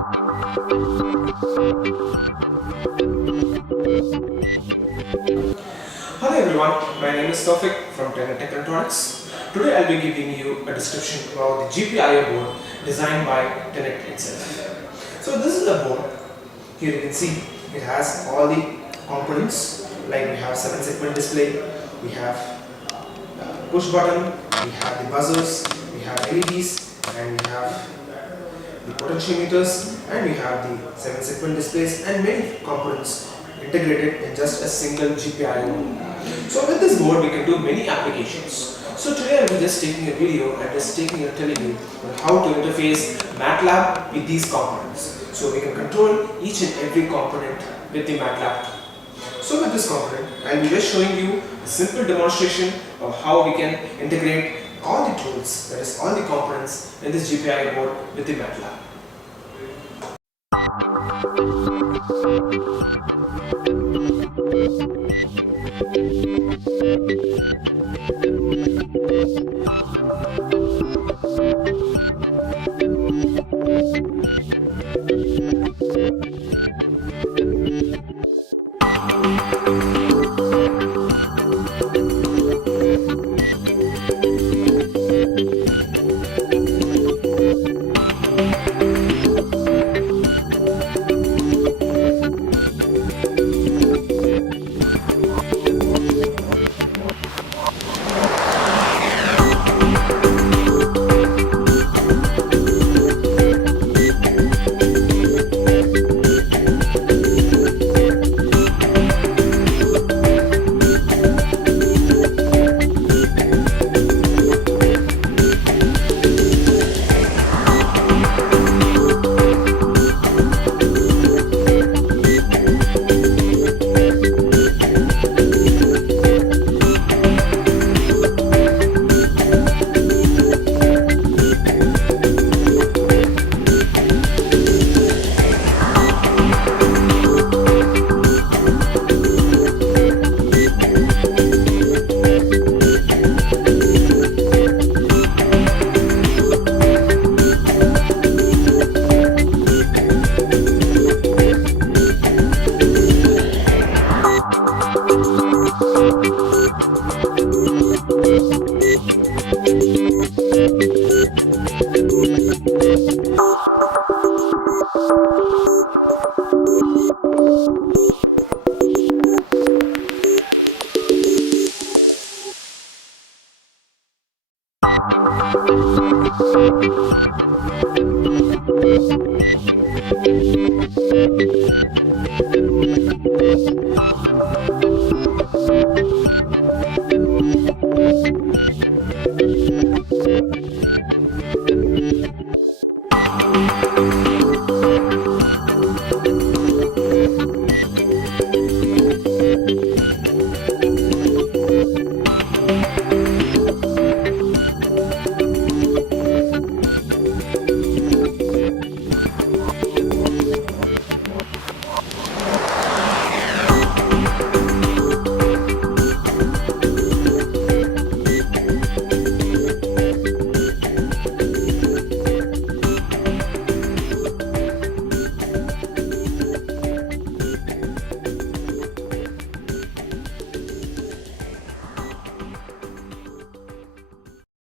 Hello everyone, my name is Tawfiq from Tenet Technetronics. Today I'll be giving you a description about the GPIO board designed by Tenet itself. So this is a board. Here you can see it has all the components, like we have 7-segment display, we have push button, we have the buzzers, we have LEDs, and we have the potentiometers, and we have the 7-segment displays and many components integrated in just a single GPIO board. So with this board we can do many applications. So today I will be just taking a video and just telling you how to interface Matlab with these components. So we can control each and every component with the Matlab. So with this component, I will be just showing you a simple demonstration of how we can integrate all the tools, that is all the components in this GPIO board with the Matlab.